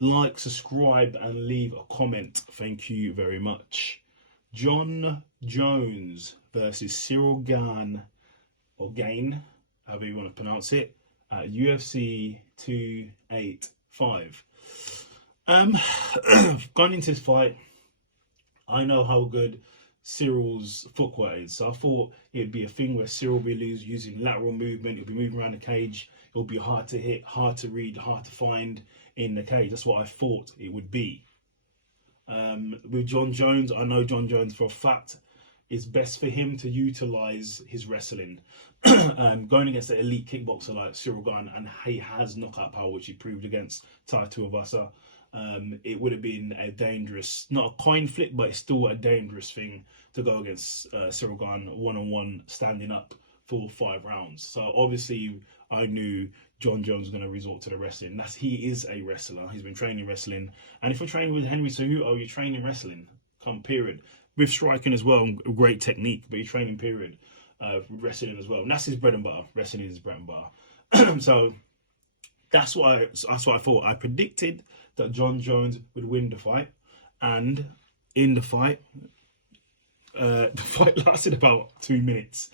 Like, subscribe, and leave a comment. Thank you very much. Jon Jones versus Cyril Gane, or Gane, however you want to pronounce it, at UFC 285. Going into this fight, I know how good Cyril's footwork is, so I thought it'd be a thing where Cyril will be using lateral movement. He'll be moving around the cage. It'll be hard to hit, hard to read, hard to find in the cage. That's what I thought it would be. With Jon Jones, I know Jon Jones for a fact. It's best for him to utilize his wrestling. Going against an elite kickboxer like Cyril Gane, and he has knockout power, which he proved against Tai Tuivasa. It would have been a dangerous, not a coin flip, but it's still a dangerous thing to go against Cyril Gane one-on-one, standing up for 5 rounds. So obviously I knew Jon Jones was going to resort to the wrestling. He is a wrestler. He's been training wrestling. And if you're training with Henry Cejudo, you're training wrestling, period. With striking as well, great technique, but you're training, period, wrestling as well. And that's his bread and butter. Wrestling is his bread and butter. So that's what I thought. I predicted that Jon Jones would win the fight. And in the fight lasted about 2 minutes.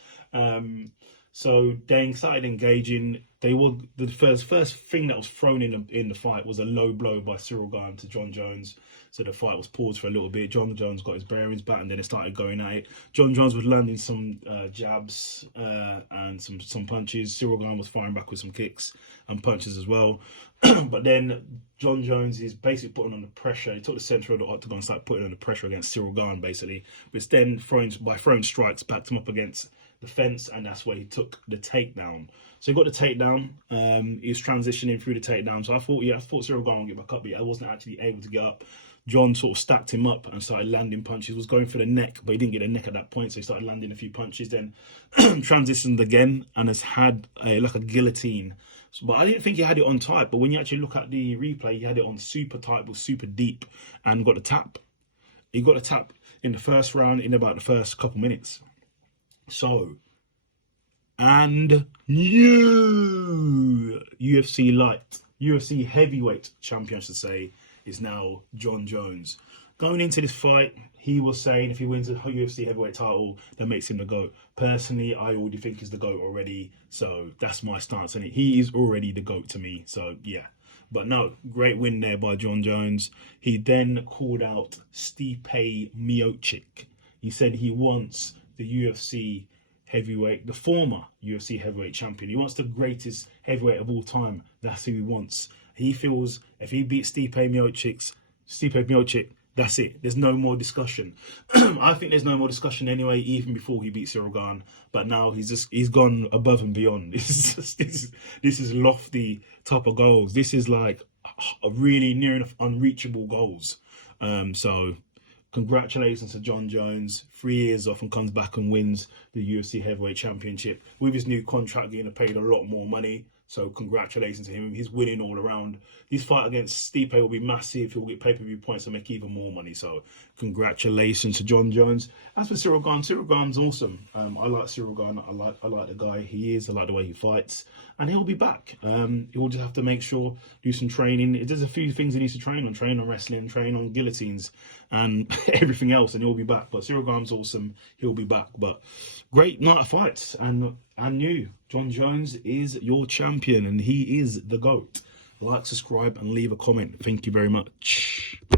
So they started engaging. The first thing that was thrown in the fight was a low blow by Cyril Gane to Jon Jones. So the fight was paused for a little bit. Jon Jones got his bearings back, and then it started going at it. Jon Jones was landing some jabs and some punches. Cyril Gane was firing back with some kicks and punches as well. But then Jon Jones is basically putting on the pressure. He took the center of the octagon and started putting on the pressure against Cyril Gane, basically, which then throwing strikes backed him up against the fence, and that's where he took the takedown. So he got the takedown. He was transitioning through the takedown. So I thought Cyril Gane would get back up, but I wasn't actually able to get up. Jon sort of stacked him up and started landing punches. Was going for the neck, but he didn't get the neck at that point, so he started landing a few punches. Then transitioned again and has had like a guillotine. But I didn't think he had it on tight. But when you actually look at the replay, he had it on super tight, was super deep, and got a tap. He got a tap in the first round in about the first couple minutes. So, and new UFC heavyweight champion, I should say, is now Jon Jones. Going into this fight, he was saying if he wins the UFC heavyweight title, that makes him the GOAT. Personally, I already think he's the GOAT already, so that's my stance on it. He is already the GOAT to me, so yeah. But no, great win there by Jon Jones. He then called out Stipe Miocic. He said he wants the former UFC heavyweight champion. He wants the greatest heavyweight of all time. That's who he wants. He feels if he beats Stipe Miocic, that's it. There's no more discussion. I think there's no more discussion anyway, even before he beat Cyril Gane. But now he's gone above and beyond. This is lofty top of goals. This is like a really near enough unreachable goals. So congratulations to Jon Jones. 3 years off and comes back and wins the UFC Heavyweight Championship. With his new contract, getting paid a lot more money. So congratulations to him. He's winning all around. His fight against Stipe will be massive. He'll get pay-per-view points and make even more money. So congratulations to Jon Jones. As for Cyril Gane's awesome. I like Cyril Gane. I like the guy he is. I like the way he fights. And he'll be back. He'll just have to make sure, do some training. There's a few things he needs to train on wrestling, train on guillotines and everything else, and he'll be back. But Cyril Gane's awesome. He'll be back. But great night of fights. And I knew Jon Jones is your champion and he is the GOAT. Like, subscribe, and leave a comment. Thank you very much.